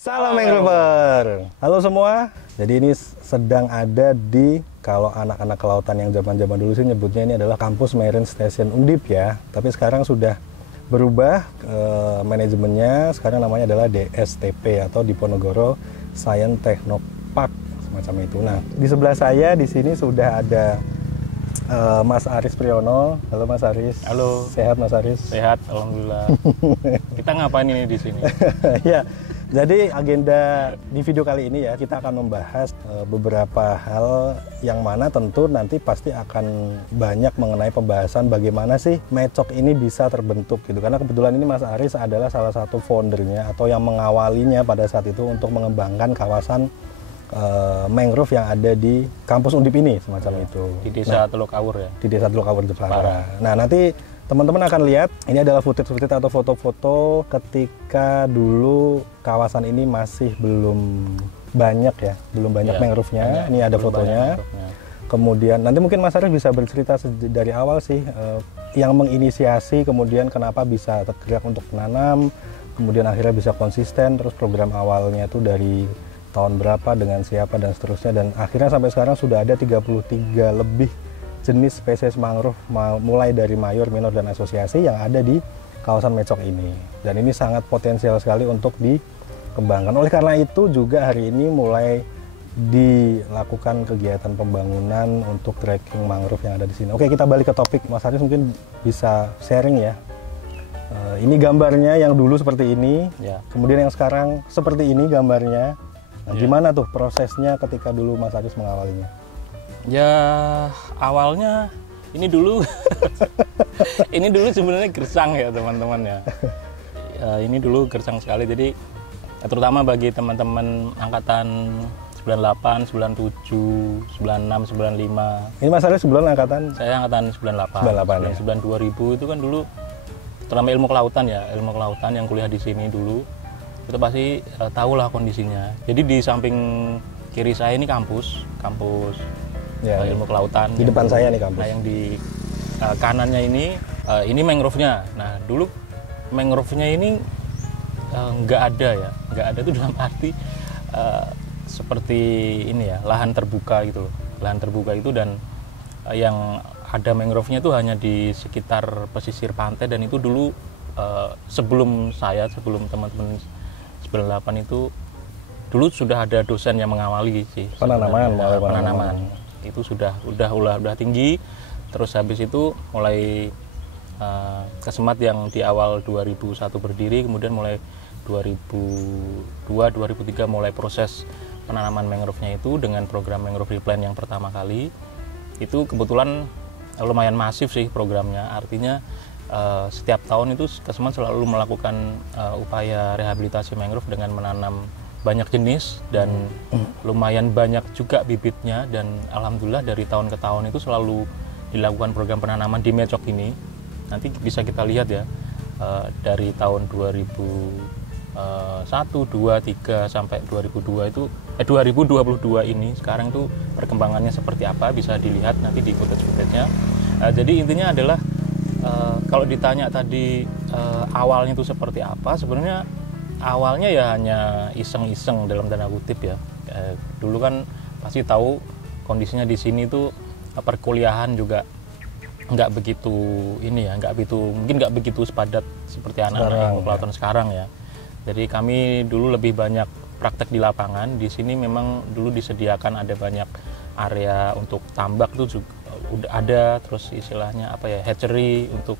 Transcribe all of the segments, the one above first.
Salam Mangrover. Halo semua. Jadi ini sedang ada di, kalau anak-anak kelautan yang zaman-zaman dulu sih nyebutnya ini adalah kampus Marine Station Undip ya. Tapi sekarang sudah berubah manajemennya. Sekarang namanya adalah DSTP atau Diponegoro Science Technopark semacam itu. Nah, di sebelah saya di sini sudah ada Mas Aris Priyono. Halo Mas Aris. Halo. Sehat Mas Aris? Sehat, alhamdulillah. Kita ngapain ini di sini? Ya. Jadi agenda di video kali ini ya, kita akan membahas beberapa hal yang mana tentu nanti pasti akan banyak mengenai pembahasan bagaimana sih Mecok ini bisa terbentuk gitu. Karena kebetulan ini Mas Aris adalah salah satu foundernya atau yang mengawalinya pada saat itu untuk mengembangkan kawasan mangrove yang ada di kampus Undip ini semacam itu. Di desa Teluk Awur ya? Di desa Teluk Awur Jepara. Nah nanti teman-teman akan lihat, ini adalah footage-footage atau foto-foto ketika dulu kawasan ini masih belum banyak ya, belum banyak mangrove-nya. Ini ada fotonya. Kemudian nanti mungkin Mas Arief bisa bercerita dari awal sih, yang menginisiasi, kemudian kenapa bisa tergerak untuk menanam, kemudian akhirnya bisa konsisten, terus program awalnya itu dari tahun berapa, dengan siapa, dan seterusnya. Dan akhirnya sampai sekarang sudah ada 33 lebih jenis spesies mangrove mulai dari mayor, minor, dan asosiasi yang ada di kawasan Mecok ini. Dan ini sangat potensial sekali untuk dikembangkan. Oleh karena itu juga hari ini mulai dilakukan kegiatan pembangunan untuk trekking mangrove yang ada di sini. Oke, kita balik ke topik. Mas Aris mungkin bisa sharing ya. Ini gambarnya yang dulu seperti ini, ya. Kemudian yang sekarang seperti ini gambarnya. Nah, gimana tuh prosesnya ketika dulu Mas Aris mengawalinya? Ya awalnya ini dulu ini dulu sebenarnya gersang ya teman-teman ya. Ini dulu gersang sekali, jadi terutama bagi teman-teman angkatan 98, 97, 96, 95. Ini Mas Aris sebulan angkatan? Saya angkatan 98 ya. 2000 itu kan dulu terutama ilmu kelautan ya, ilmu kelautan yang kuliah di sini dulu itu pasti tahulah kondisinya. Jadi di samping kiri saya ini kampus ya, ilmu kelautan. Di depan saya nih kampus. Nah, yang di kanannya ini mangrove-nya. Nah, dulu mangrove-nya ini nggak ada ya. Nggak ada itu dalam arti seperti ini ya, lahan terbuka gitu loh. Lahan terbuka itu, dan yang ada mangrove-nya itu hanya di sekitar pesisir pantai. Dan itu dulu sebelum teman-teman 98 itu dulu sudah ada dosen yang mengawali sih penanaman. Itu sudah tinggi. Terus habis itu mulai Kesemat yang di awal 2001 berdiri, kemudian mulai 2002 2003 mulai proses penanaman mangrove-nya itu dengan program Mangrove Replan yang pertama kali. Itu kebetulan lumayan masif sih programnya, artinya setiap tahun itu Kesemat selalu melakukan upaya rehabilitasi mangrove dengan menanam banyak jenis dan lumayan banyak juga bibitnya. Dan alhamdulillah dari tahun ke tahun itu selalu dilakukan program penanaman di Mecok ini. Nanti bisa kita lihat ya, dari tahun 2001, 2, 3 sampai 2002 itu 2022 ini sekarang itu perkembangannya seperti apa bisa dilihat nanti di footage-nya. Jadi intinya adalah kalau ditanya tadi awalnya itu seperti apa, sebenarnya awalnya ya hanya iseng-iseng dalam tanda kutip ya. Dulu kan pasti tahu kondisinya di sini tuh perkuliahan juga nggak begitu mungkin nggak begitu sepadat seperti anak-anak ilmu kelautan sekarang ya. Jadi kami dulu lebih banyak praktek di lapangan. Di sini memang dulu disediakan ada banyak area untuk tambak tuh juga udah ada, terus istilahnya apa ya, hatchery untuk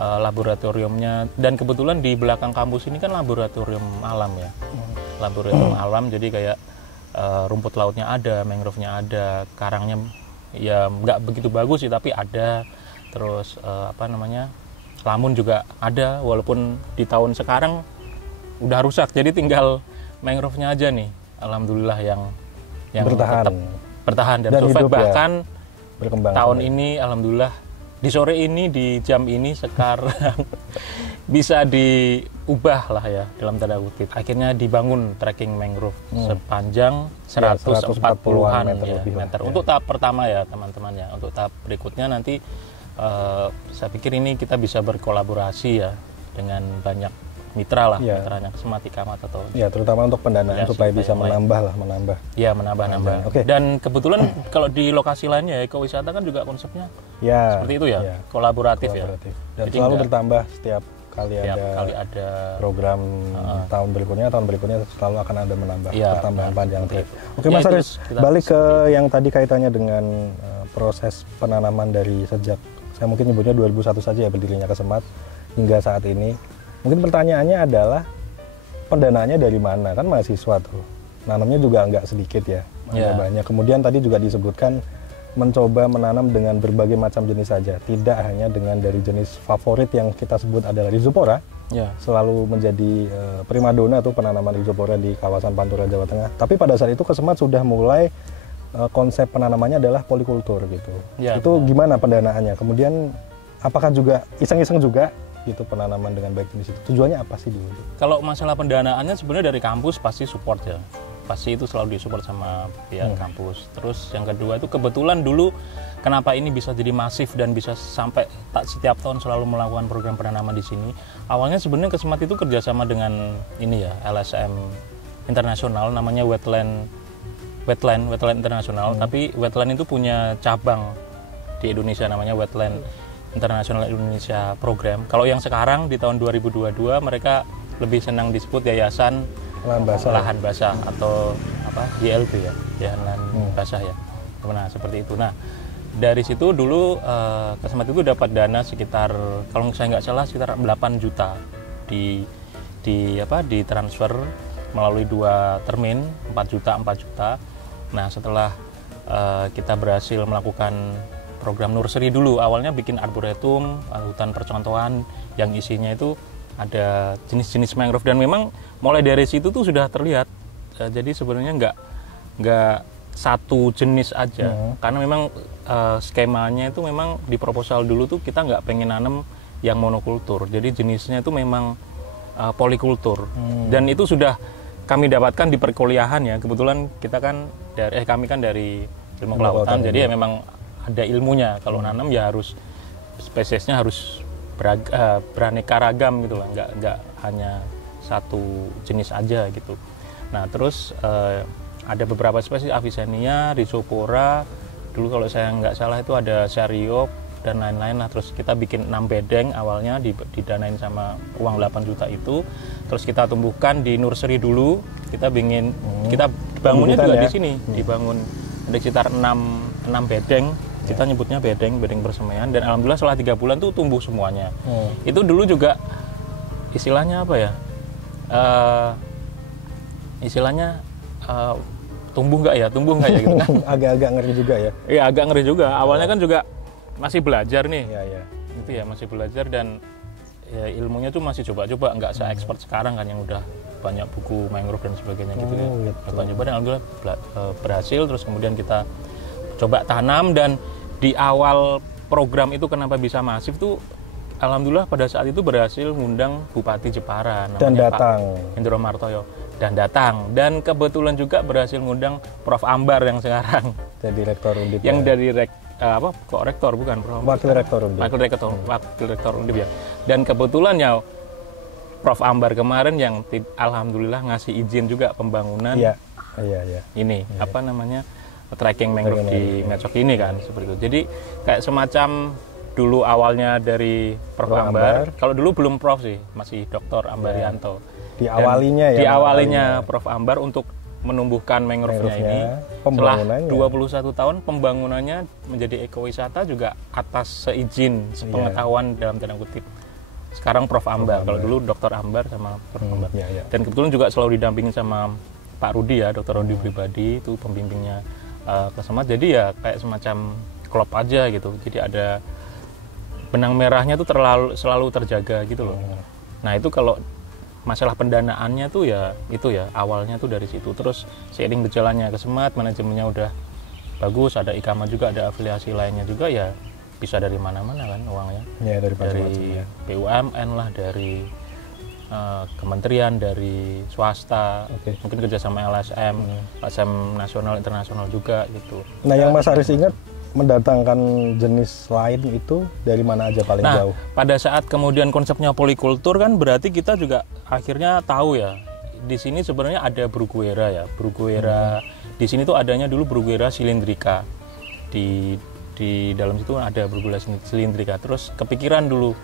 laboratoriumnya. Dan kebetulan di belakang kampus ini kan laboratorium alam ya, laboratorium alam. Jadi kayak rumput lautnya ada, mangrove-nya ada, karangnya ya nggak begitu bagus sih tapi ada. Terus lamun juga ada, walaupun di tahun sekarang udah rusak, jadi tinggal mangrove-nya aja nih alhamdulillah yang tetap bertahan dan survive. Bahkan tahun ini alhamdulillah di sore ini, di jam ini sekarang bisa diubah lah ya dalam tanda kutip. Akhirnya dibangun trekking mangrove sepanjang 140-an meter. Untuk tahap pertama ya teman-teman ya. Untuk tahap berikutnya nanti saya pikir ini kita bisa berkolaborasi ya dengan banyak mitra lah, Ya. mitranya Kesemat Ikamat atau Ya, terutama untuk pendanaan Ya, supaya bisa yang lain. menambah. ya menambah-nambah. Oke. Dan kebetulan kalau di lokasi lainnya ekowisata kan juga konsepnya Ya. seperti itu ya, Ya. kolaboratif ya. Kolaboratif. Dan Jadi selalu enggak- bertambah setiap kali Tiap ada kali ada program tahun berikutnya selalu akan ada menambah Iya, pertambahan nah, panjang seperti trip. itu. Oke Ya, Mas itu Aris, kita balik ke yang tadi kaitannya dengan proses penanaman dari sejak saya mungkin nyebutnya 2001 saja ya berdirinya Kesemat hingga saat ini. Mungkin pertanyaannya adalah pendanaannya dari mana? Kan mahasiswa tuh. Nanamnya juga nggak sedikit ya, Ya. banyak. Kemudian tadi juga disebutkan mencoba menanam dengan berbagai macam jenis saja, tidak hanya dengan dari jenis favorit yang kita sebut adalah Rhizopora, ya. selalu menjadi primadona tuh penanaman Rhizopora di kawasan Pantura Jawa Tengah. Tapi pada saat itu Kesemat sudah mulai konsep penanamannya adalah polikultur gitu. Ya, Itu gimana pendanaannya? Kemudian apakah juga iseng-iseng juga gitu penanaman dengan baik jenis itu? Tujuannya apa sih dulu? Kalau masalah pendanaannya sebenarnya dari kampus pasti support ya. Pasti itu selalu disupport sama pihak kampus. Terus yang kedua itu kebetulan dulu kenapa ini bisa jadi masif dan bisa sampai tak setiap tahun selalu melakukan program penanaman di sini. Awalnya sebenarnya Kesemat itu kerjasama dengan ini ya LSM internasional namanya Wetland Internasional. Tapi Wetland itu punya cabang di Indonesia namanya Wetland Internasional Indonesia Program. Kalau yang sekarang di tahun 2022 mereka lebih senang disebut Yayasan Lahan Basah atau apa YLB ya, Yayasan Lahan Basah ya. Nah, seperti itu. Nah, dari situ dulu Kesemat itu dapat dana sekitar kalau saya nggak salah sekitar 8 juta di transfer melalui 2 termin 4 juta. Nah, setelah kita berhasil melakukan program nursery dulu, awalnya bikin arboretum, hutan percontohan yang isinya itu ada jenis-jenis mangrove dan memang mulai dari situ tuh sudah terlihat. Jadi sebenarnya nggak satu jenis aja, karena memang skemanya itu memang di proposal dulu tuh kita nggak pengen nanam yang monokultur, jadi jenisnya itu memang polikultur dan itu sudah kami dapatkan di perkuliahan ya. Kebetulan kita kan kami kan dari ilmu kelautan, jadi ya memang ada ilmunya. Kalau nanam ya harus spesiesnya harus beraneka ragam gitu lah, nggak hanya satu jenis aja gitu. Nah terus ada beberapa spesies Avicennia, Rhizopora, dulu kalau saya nggak salah itu ada Seriop dan lain-lain lah. Terus kita bikin 6 bedeng awalnya didanain sama uang 8 juta itu. Terus kita tumbuhkan di nursery dulu. Kita bangunnya juga di sini, dibangun ada sekitar 6 bedeng. Kita nyebutnya bedeng persemaian, dan alhamdulillah setelah 3 bulan tuh tumbuh semuanya. Itu dulu juga istilahnya apa ya? Tumbuh nggak ya gitu kan? Agak-agak ngeri juga ya. Iya, agak ngeri juga. Awalnya kan juga masih belajar nih. Iya. Itu ya masih belajar dan ya, ilmunya tuh masih coba-coba, nggak se-expert sekarang kan yang udah banyak buku mangrove dan sebagainya gitu ya. Coba-coba dan alhamdulillah berhasil. Terus kemudian kita coba tanam, dan di awal program itu kenapa bisa masif tuh alhamdulillah pada saat itu berhasil ngundang Bupati Jepara namanya Pak Hendro Martoyo dan kebetulan juga berhasil ngundang Prof Ambar yang sekarang jadi rektor Undip yang dari rektor bukan Prof wakil rektor Undip ya. Dan kebetulan ya Prof Ambar kemarin yang alhamdulillah ngasih izin juga pembangunan ini apa namanya trekking mangrove di Mecok ini kan, seperti itu. Jadi kayak semacam dulu awalnya dari Prof Ambar. Kalau dulu belum Prof sih, masih Dr. Ambarianto. Diawalinya Prof Ambar untuk menumbuhkan mangrove-nya ini. Setelah 21 tahun pembangunannya menjadi ekowisata juga atas seizin, sepengetahuan dalam tanda kutip. Sekarang Prof Ambar. Kalau dulu Dr. Ambar sama Prof Ambar. Dan kebetulan juga selalu didampingin sama Pak Rudi ya, Dr. Rudi pribadi, itu pembimbingnya Kesemat. Jadi ya kayak semacam klub aja gitu. Jadi ada benang merahnya tuh selalu terjaga gitu loh. Nah itu kalau masalah pendanaannya tuh ya itu ya awalnya tuh dari situ. Terus seiring berjalannya Kesemat, manajemennya udah bagus, ada IKAMA juga, ada afiliasi lainnya juga, ya bisa dari mana-mana kan uangnya. Ya, dari BUMN lah, dari kementerian, dari swasta, mungkin kerjasama LSM nasional internasional juga gitu. Nah yang Mas Aris ingat mendatangkan jenis lain itu dari mana aja paling jauh? Pada saat kemudian konsepnya polikultur kan berarti kita juga akhirnya tahu ya, di sini sebenarnya ada Bruguera ya. Bruguera di sini tuh adanya dulu Bruguera cylindrica. Di dalam situ ada Bruguera cylindrica. Terus kepikiran dulu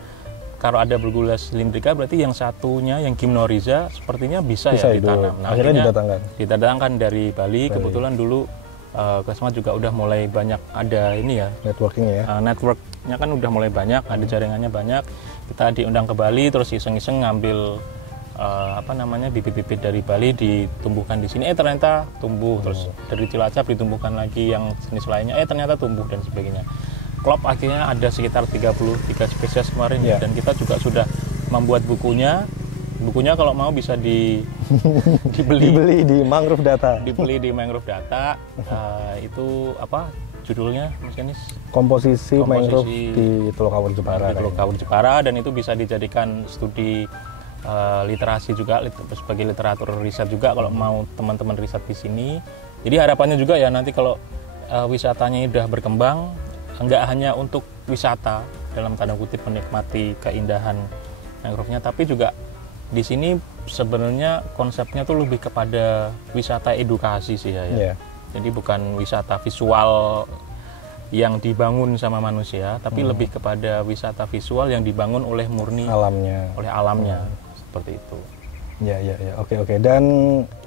kalau ada Bruguera cylindrica berarti yang satunya yang Gymnorrhiza sepertinya bisa ya ditanam. Nah, akhirnya didatangkan dari Bali. Kebetulan dulu Kesmat juga udah mulai banyak ada ini ya networking ya. Networknya kan udah mulai banyak, ada jaringannya banyak. Kita diundang ke Bali terus iseng-iseng ngambil bibit-bibit dari Bali ditumbuhkan di sini, ternyata tumbuh. Terus dari Cilacap ditumbuhkan lagi yang jenis lainnya, ternyata tumbuh dan sebagainya. Klop akhirnya ada sekitar 33 spesies kemarin ya. Dan kita juga sudah membuat bukunya kalau mau bisa dibeli di Mangrove Data. Dibeli di Mangrove Data. Itu apa judulnya, Mas Yanis? Komposisi mangrove di Teluk Awur Jepara. Di Teluk Awur Jepara, dan itu bisa dijadikan studi literasi juga sebagai literatur riset juga kalau mau teman-teman riset di sini. Jadi harapannya juga ya nanti kalau wisatanya udah berkembang, enggak hanya untuk wisata dalam tanda kutip menikmati keindahan mangrove-nya, tapi juga di sini sebenarnya konsepnya tuh lebih kepada wisata edukasi sih ya. Yeah. Jadi bukan wisata visual yang dibangun sama manusia, tapi lebih kepada wisata visual yang dibangun oleh murni alamnya. Seperti itu. Ya. Oke. Dan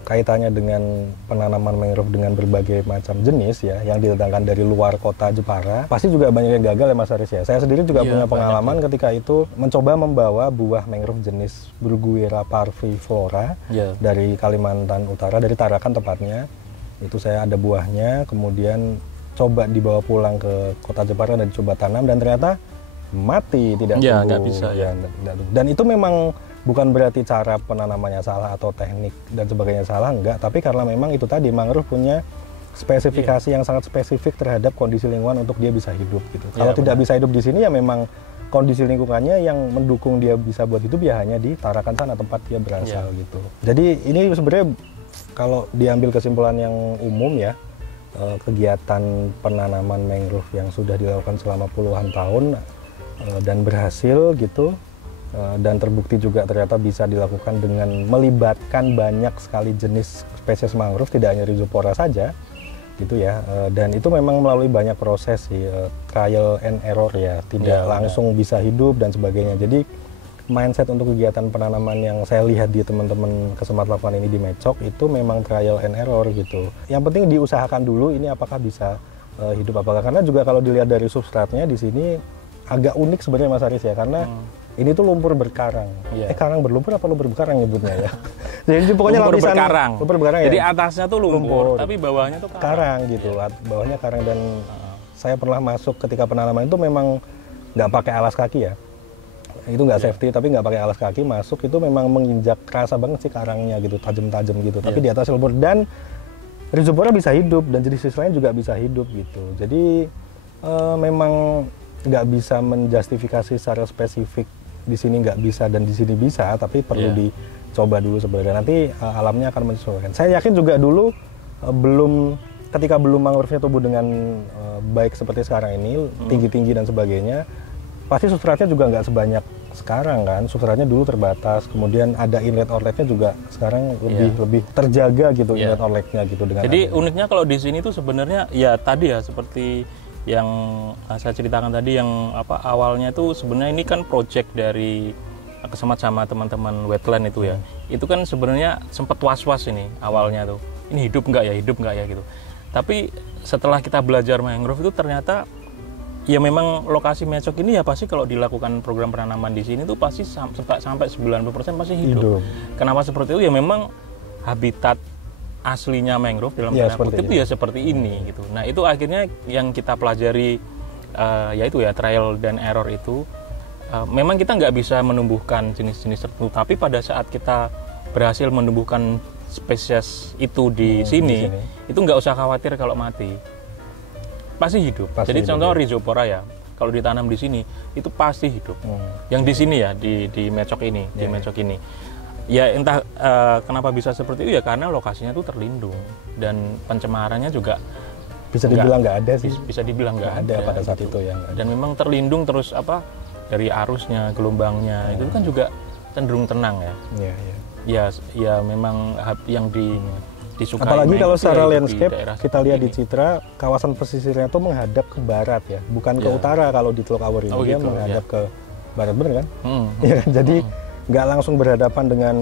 kaitannya dengan penanaman mangrove dengan berbagai macam jenis ya, yang didatangkan dari luar kota Jepara, pasti juga banyak yang gagal ya Mas Aris ya. Saya sendiri juga punya pengalaman ketika itu mencoba membawa buah mangrove jenis Bruguera parviflora dari Kalimantan Utara, dari Tarakan tepatnya. Itu saya ada buahnya, kemudian coba dibawa pulang ke kota Jepara dan coba tanam, dan ternyata mati, tidak tumbuh. Nggak bisa ya. Dan itu memang bukan berarti cara penanamannya salah atau teknik dan sebagainya salah, enggak. Tapi karena memang itu tadi, mangrove punya spesifikasi yang sangat spesifik terhadap kondisi lingkungan untuk dia bisa hidup gitu. Kalau tidak bisa hidup di sini ya memang kondisi lingkungannya yang mendukung dia bisa buat hidup ya hanya di Tarakan sana tempat dia berasal gitu. Jadi ini sebenarnya kalau diambil kesimpulan yang umum ya, kegiatan penanaman mangrove yang sudah dilakukan selama puluhan tahun dan berhasil gitu, dan terbukti juga ternyata bisa dilakukan dengan melibatkan banyak sekali jenis spesies mangrove, tidak hanya Rhizopora saja gitu ya. Dan itu memang melalui banyak proses sih, trial and error ya, tidak langsung bisa hidup dan sebagainya. Jadi mindset untuk kegiatan penanaman yang saya lihat di teman-teman Kesemat lakukan ini di Mecok itu memang trial and error gitu. Yang penting diusahakan dulu ini apakah bisa hidup apakah, karena juga kalau dilihat dari substratnya di sini agak unik sebenarnya Mas Aris ya, karena ini tuh lumpur berkarang. Karang berlumpur apa lumpur berkarang nyebutnya ya? Jadi pokoknya lumpur lapisan berkarang. Lumpur berkarang ya. Jadi atasnya tuh lumpur, tapi bawahnya tuh karang gitu. Bawahnya karang, dan saya pernah masuk ketika penanaman itu memang nggak pakai alas kaki ya. Itu nggak safety, tapi nggak pakai alas kaki masuk itu memang menginjak, kerasa banget sih karangnya gitu, tajam-tajam gitu. Tapi di atas lumpur, dan Rhizopora bisa hidup dan jenis lain juga bisa hidup gitu. Jadi memang nggak bisa menjustifikasi secara spesifik di sini nggak bisa dan di sini bisa, tapi perlu dicoba dulu sebenarnya. Nanti alamnya akan menyesuaikan. Saya yakin juga dulu ketika belum mangrove-nya tumbuh dengan baik seperti sekarang ini, tinggi-tinggi dan sebagainya, pasti substratnya juga nggak sebanyak sekarang kan. Substratnya dulu terbatas, kemudian ada inlet outletnya juga sekarang lebih terjaga gitu, inlet outletnya gitu. Jadi uniknya kalau di sini tuh sebenarnya ya tadi ya seperti yang saya ceritakan tadi, yang awalnya itu sebenarnya ini kan project dari Kesemat sama teman-teman wetland itu ya. Itu kan sebenarnya sempat was-was ini awalnya tuh. Ini hidup nggak ya gitu. Tapi setelah kita belajar mangrove itu ternyata ya memang lokasi Mecok ini ya pasti kalau dilakukan program penanaman di sini tuh pasti sampai 90% pasti hidup. Kenapa seperti itu? Ya memang habitat aslinya mangrove dalam tanda kutip ya seperti ini gitu. Nah itu akhirnya yang kita pelajari yaitu ya trial dan error itu. Memang kita nggak bisa menumbuhkan jenis-jenis tertentu, tapi pada saat kita berhasil menumbuhkan spesies itu di sini, itu nggak usah khawatir kalau mati, pasti hidup. Jadi contoh Rhizopora ya, kalau ditanam di sini itu pasti hidup. Yang di sini ya di Mecok ini, di Mecok ini. Ya entah kenapa bisa seperti itu ya karena lokasinya tuh terlindung dan pencemarannya juga bisa dibilang nggak ada sih. Bisa dibilang nggak ada pada saat gitu. itu ya. Dan memang terlindung terus dari arusnya, gelombangnya itu kan juga cenderung tenang ya. Ya memang yang disukai. Apalagi kalau secara ya landscape kita lihat di Citra, kawasan pesisirnya itu menghadap ke barat ya, bukan ke utara. Kalau di Teluk Awur ini dia menghadap ke barat, bener kan? Ya kan? Jadi nggak langsung berhadapan dengan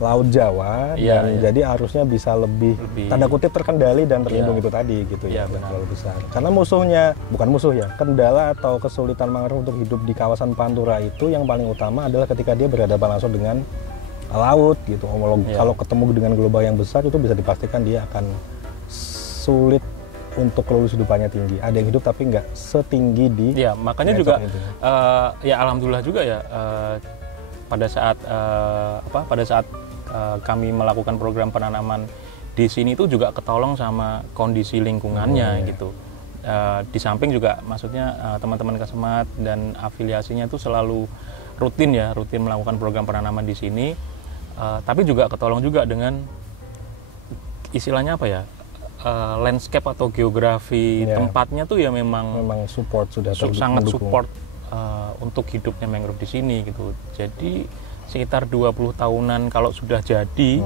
Laut Jawa, dan jadi arusnya bisa lebih tanda kutip terkendali dan terlindung itu tadi gitu ya, terlalu besar. Karena kendala atau kesulitan mangrove untuk hidup di kawasan Pantura itu yang paling utama adalah ketika dia berhadapan langsung dengan laut gitu. Kalau ketemu dengan gelombang yang besar itu bisa dipastikan dia akan sulit untuk kelulus hidupannya tinggi. Ada yang hidup tapi nggak setinggi di. Ya, makanya juga ya alhamdulillah juga ya pada saat kami melakukan program penanaman di sini itu juga ketolong sama kondisi lingkungannya gitu. Di samping juga maksudnya teman-teman Kesemat dan afiliasinya itu selalu rutin melakukan program penanaman di sini. Tapi juga ketolong juga dengan istilahnya landscape atau geografi tempatnya tuh ya memang support sangat support untuk hidupnya mangrove di sini gitu. Jadi sekitar 20 tahunan kalau sudah jadi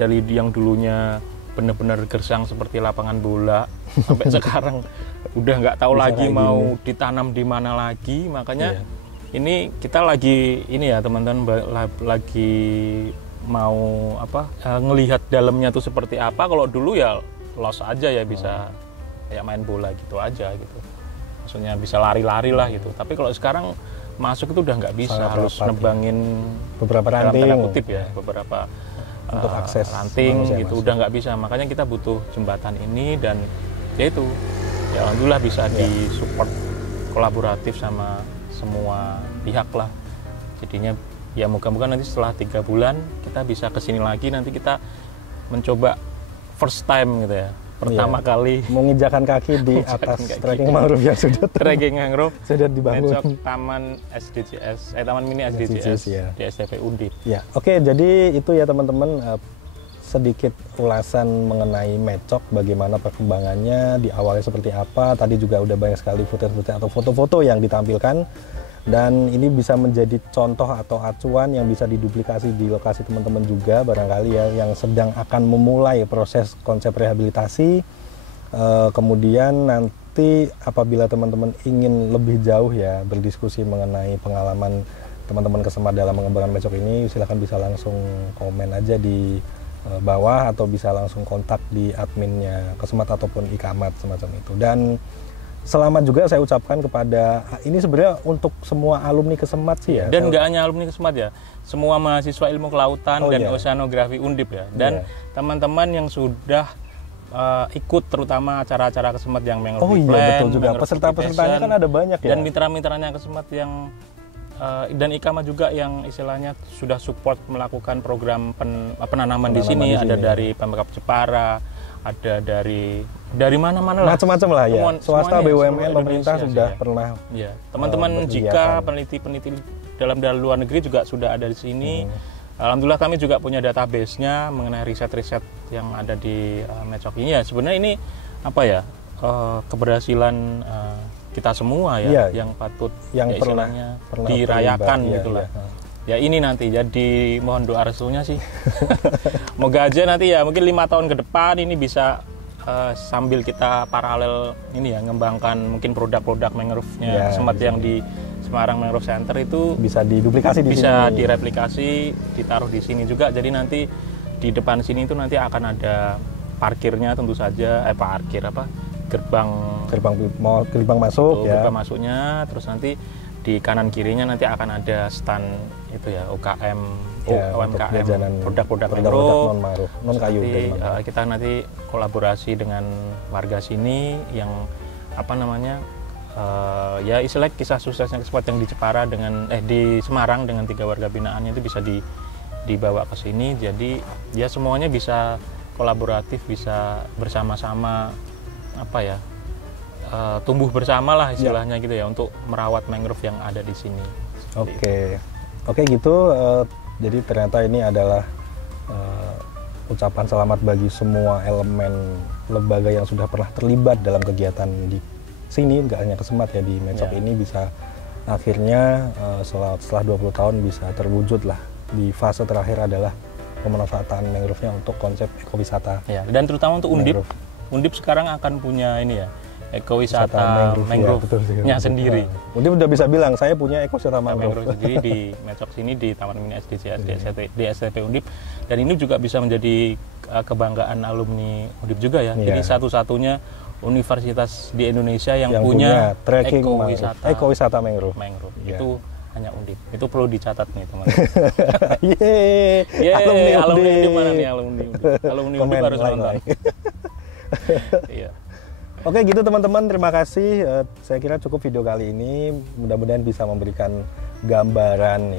dari yang dulunya benar-benar gersang seperti lapangan bola sampai sekarang udah nggak tahu lagi mau ditanam di mana lagi. Makanya ini kita lagi teman-teman lagi mau ngelihat dalamnya tuh seperti apa. Kalau dulu ya los aja ya bisa kayak main bola gitu aja gitu. Maksudnya bisa lari-lari lah gitu. Tapi kalau sekarang masuk itu udah nggak bisa, harus nebangin beberapa ranting, dalam tanda kutip beberapa untuk akses ranting gitu, udah nggak bisa. Makanya kita butuh jembatan ini dan ya itu ya alhamdulillah bisa disupport kolaboratif sama semua pihak lah. Jadinya ya moga-moga nanti setelah 3 bulan kita bisa kesini lagi, nanti kita mencoba first time gitu ya. Pertama kali menginjakan kaki di atas trekking mangrove yang sudah dibangun. Taman SDGs, Taman Mini SDGs di STP Undip. Ya, oke, jadi itu ya teman-teman sedikit ulasan mengenai Mecok, bagaimana perkembangannya, diawali seperti apa. Tadi juga udah banyak sekali footage atau foto-foto yang ditampilkan. Dan ini bisa menjadi contoh atau acuan yang bisa diduplikasi di lokasi teman-teman juga barangkali ya, yang sedang akan memulai proses konsep rehabilitasi. Kemudian nanti apabila teman-teman ingin lebih jauh ya berdiskusi mengenai pengalaman teman-teman Kesemat dalam mengembangkan Mecok ini, silahkan bisa langsung komen aja di bawah atau bisa langsung kontak di adminnya Kesemat ataupun Ikamat semacam itu. Dan selamat juga saya ucapkan kepada, ini sebenarnya untuk semua alumni Kesemat sih ya. Dan nggak hanya alumni Kesemat ya, semua mahasiswa ilmu kelautan dan oceanografi Undip ya. Dan teman-teman yang sudah ikut terutama acara-acara Kesemat yang mangrove plan, betul juga. Peserta-pesertanya kan ada banyak ya. Dan mitra-mitranya Kesemat yang dan Ikamat juga yang istilahnya sudah support melakukan program penanaman di sini. Ada dari Pemkab Jepara, ada dari mana-mana lah, macam-macam lah ya, swasta, BUMN, pemerintah sudah pernah. Ya, teman-teman jika peneliti-peneliti dalam dan luar negeri juga sudah ada di sini. Alhamdulillah kami juga punya database-nya mengenai riset-riset yang ada di Mecok ini ya. Sebenarnya ini keberhasilan kita semua ya, yang patut yang pernah dirayakan gitulah. Ya ini nanti jadi mohon doa restunya sih. Moga aja nanti ya mungkin 5 tahun ke depan ini bisa sambil kita paralel ini ya ngembangkan mungkin produk-produk mangrove-nya Kesemat yang di Semarang Mangrove Center itu bisa diduplikasi di bisa sini. direplikasi, ditaruh di sini juga. Jadi nanti di depan sini itu nanti akan ada parkirnya tentu saja, gerbang masuk ya. Gerbang masuknya, terus nanti di kanan kirinya nanti akan ada stand itu ya UMKM produk-produk mangrove non kayu. Kita nanti kolaborasi dengan warga sini yang ya istilahnya kisah suksesnya Kesemat yang di Jepara di Semarang dengan 3 warga binaannya itu bisa dibawa ke sini. Jadi ya semuanya bisa kolaboratif, bisa bersama-sama tumbuh bersama lah istilahnya gitu ya untuk merawat mangrove yang ada di sini. Oke gitu. Jadi ternyata ini adalah ucapan selamat bagi semua elemen lembaga yang sudah pernah terlibat dalam kegiatan di sini, nggak hanya Kesemat ya, di Mecok ini bisa akhirnya setelah 20 tahun bisa terwujud lah. Di fase terakhir adalah pemanfaatan mangrove-nya untuk konsep ekowisata. Ya, dan terutama untuk Undip. Undip sekarang akan punya ini ya, ekowisata mangrove-nya sendiri. Undip udah bisa bilang saya punya ekowisata mangrove sendiri di Mecok sini, di Taman Mini SDC di STP Undip, dan ini juga bisa menjadi kebanggaan alumni Undip juga ya. Jadi satu-satunya universitas di Indonesia yang punya trekking ekowisata mangrove. Itu hanya Undip. Itu perlu dicatat nih teman-teman. Alumni Undip mana nih alumni Undip harus nonton. Iya. Oke gitu teman-teman, terima kasih. Saya kira cukup video kali ini. Mudah-mudahan bisa memberikan gambaran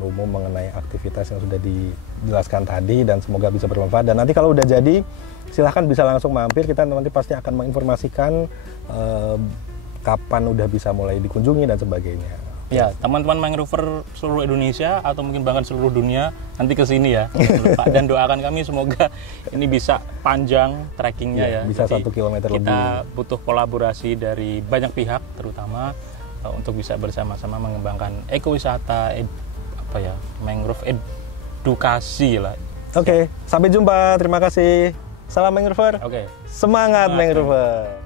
umum mengenai aktivitas yang sudah dijelaskan tadi, dan semoga bisa bermanfaat. Dan nanti kalau udah jadi, silahkan bisa langsung mampir. Kita nanti pasti akan menginformasikan kapan udah bisa mulai dikunjungi dan sebagainya. Ya, teman-teman mangrover seluruh Indonesia atau mungkin bahkan seluruh dunia nanti ke sini ya. Dan doakan kami semoga ini bisa panjang trekkingnya ya. Bisa 1 kilometer lebih. Kita butuh kolaborasi dari banyak pihak, terutama untuk bisa bersama-sama mengembangkan ekowisata, mangrove edukasi lah. Oke, sampai jumpa. Terima kasih. Salam mangrover. Oke. Semangat mangrover.